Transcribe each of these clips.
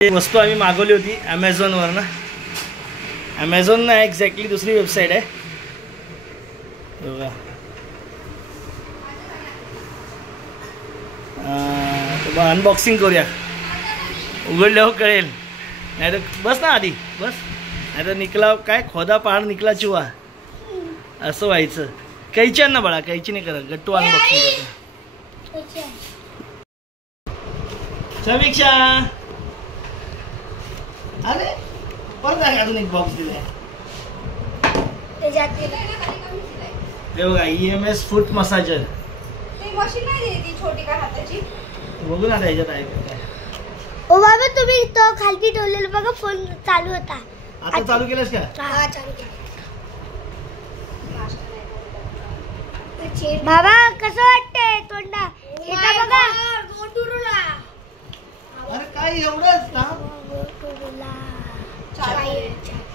वस्तू आम्ही मागवली होती ॲमेझॉनवर ना. ॲमेझॉन नाही एक्झॅक्टली दुसरी वेबसाईट आहे बघा. अनबॉक्सिंग करूया. उघडल्यावर कळेल. नाही तर बस ना आधी बस. नाही तर निकला काय खोदा पहाड निकला चुवा असं व्हायचं. कैची ना बाळा कैची नाही करत. गट्टू अनबॉक्सिंग करतो. समीक्षा अरे परत अजून एक बॉक्स दिलाय. हे बघा EMS फूट मसाजर. मशीन नाही ती छोटी का हाताची. बघू ना त्याच्यात आहे काय. ओ बाबा तुम्ही तो खाली ठेवलेला बघा फोन चालू होता. आता चालू केलंस का? हा चालू केलं. बाबा कसं वाटतंय तोंडा? हे बघा गोटुरुला. अरे काय एवढंच ना.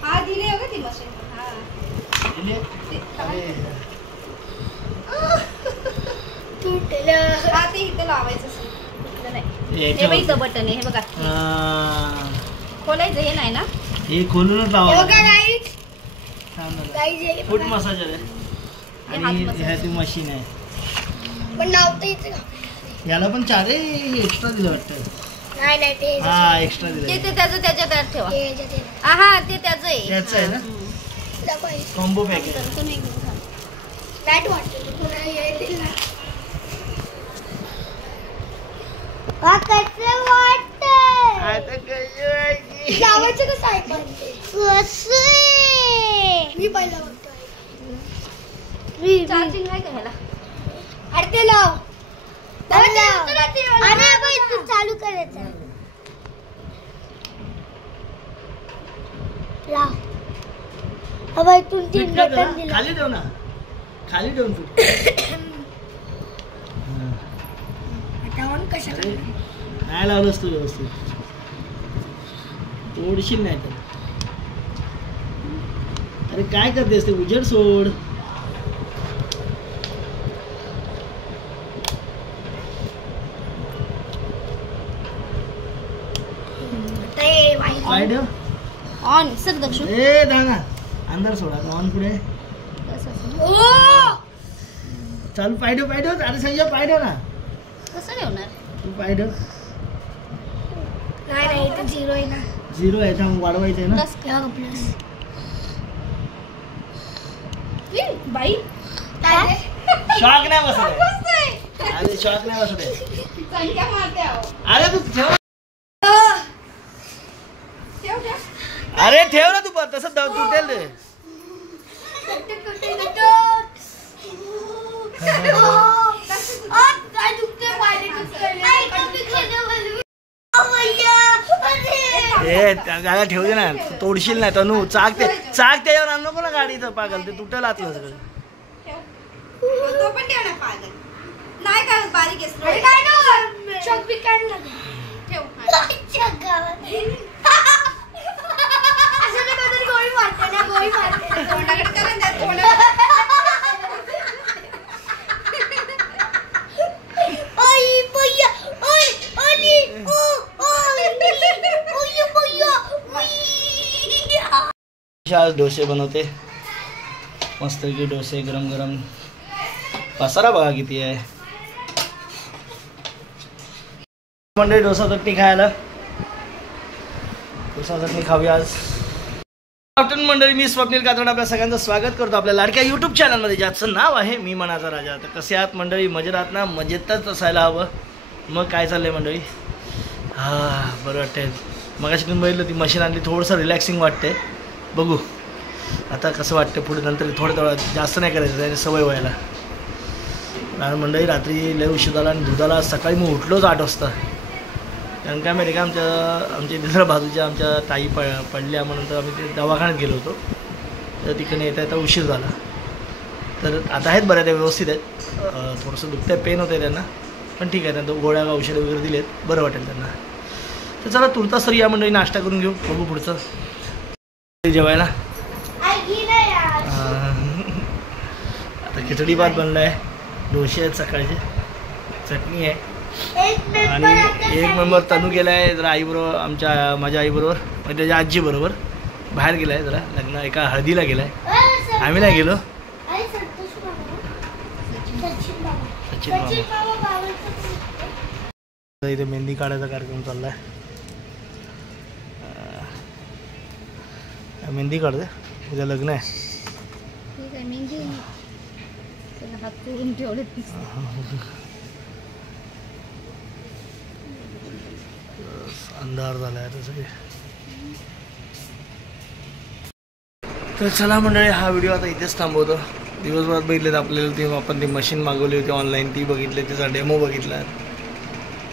हा दिले बघा ती मशीन. हा दिले. अरे तुटलं. हा ते इथं लावायचं असेल. हे बघ इथं बटन आहे हे बघा. खोलायचं हे नाही ना. हे खोलूनच लावायचं. गाईज फूट मसाजर आहे आणि ह्याची मशीन आहे. पण नावतं इथे याला पण 4 एक्स्ट्रा दिलं वाटतं. नाही नाही ते हा एक्स्ट्रा दिलं. ते त्याचं त्याच्यात ठेवा. ते हा ते त्याचं आहे. त्याचं आहे ना. कॉम्बो पॅक आहे. लाईट वाटते पुन्हा येईल ना. कसं वाटतंय आता काय लावायचं कसं आहे पण कसं मी पहिला बघतोय. चार्जिंग आहे का ह्याला. अरे ते लाव. अरे बाई तू चालू करायचं. लाव. अबे तू 3 बटन दिलं. खाली ठेव ना. खाली ठेवून तू नाही लावलंस तू व्यवस्थित. तोडशील नाही तर. अरे काय करतेस ते उजेड सोड. On sir Dakshu. ए दाना अंदर सोडा. ऑन पुढे चालू. पायडो पायडो. अरे संजय पायडो ना. कसं ठेवणार. तू पायडो. नाही नाही इथं 0 आहे ना. 0 आहे तर वाढवायचं आहे ना. प्लस बाई शॉक नाही बसत. अरे शॉक नाही बसत. संख्या मारते आहो. अरे तू ठेव. ठेव. अरे ठेव ना तू तसं तुटेल रे. त्याला ठेवू दे ना. तोडशील नाही तनू. चाक त्याच्यावर आण नको ना गाडीचं. पागल ते तुटेल आतलं सगळं. तो पण ठेव ना पागल. नाही काय बारीक आहे. शॉक बी काढला ठेव. असं कधी गोळी मारते ना. गोळी मारते तोंडाकडे करून द्या. तोंडाकडे आज डोसे बनवते. मस्त की डोसे गरम गरम. पसारा बघा किती आहे. मंडळी डोसा चटणी खायला. डोसा चटणी खाऊया आज. आफ्टरनून मंडळी. मी स्वप्नील कातरण आपल्या सगळ्यांचं स्वागत करतो आपल्या लाडक्या यूट्यूब चॅनलमध्ये ज्याचं नाव आहे मी मनाचा राजा. तर कसे आहात मंडळी. मजेत आहात ना. मजेतच असायला हवं. मग काय चाललंय मंडळी. बरं वाटतंय. मगाशी तुम्ही बघितलं ती मशीन आणली. थोडंसं रिलॅक्सिंग वाटते. बघू आता कसं वाटतं पुढे. नंतर थोडं जास्त नाही करायचं त्याने सवय व्हायला. कारण मंडळी रात्री लय उशीर झाला आणि दुधाला सकाळी मग उठलोच 8 वाजता. कारण काय माहिती का आमच्या दुसऱ्या बाजूच्या आमच्या ताई पडल्या म्हणून तर आम्ही ते दवाखान्यात गेलो होतो. तर तिकडे येता उशीर झाला. तर आता आहेत बऱ्या त्या व्यवस्थित आहेत. थोडंसं दुखतं पेन होतं त्यांना पण ठीक आहे. त्यांना गोळ्या औषधं वगैरे दिलेत. बरं वाटेल त्यांना. तर चला तुर्तास तरी या मंडळी नाश्ता करून घेऊ. बघू पुढचं जेवायला. आता खिचडी भात बनला आहे. डोसे आहेत सकाळचे. चटणी आहे. आणि एक मेंबर तनू गेलाय जरा आईबरोबर, माझ्या आईबरोबर म्हणजे त्याच्या आजीबरोबर बाहेर गेलाय जरा लग्न एका हळदीला गेलाय. आम्ही नाही गेलो. सचिन मामा इथे मेहंदी काढायचा कार्यक्रम चाललाय. मेहंदी काढते, उद्या लग्न आहे. अंधार झालाय आता सगळे. तर चला मंडळी, हा व्हिडिओ आता इथेच थांबवतो. दिवसभरात बघितलेत आपल्याला ते आपण ती मशीन मागवली होती ऑनलाईन, ती बघितली, त्याचा डेमो बघितला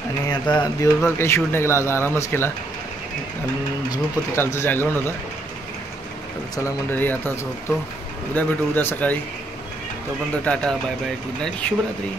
आणि आता दिवसभर काही शूट नाही केला, आज आरामच केला. आणि झोप होती, कालचं जागरण होतं. तर चला मंडळी, आता झोपतो. उद्या भेटू, उद्या सकाळी. तोपर्यंत tata, bye bye, good night, शुभरात्री.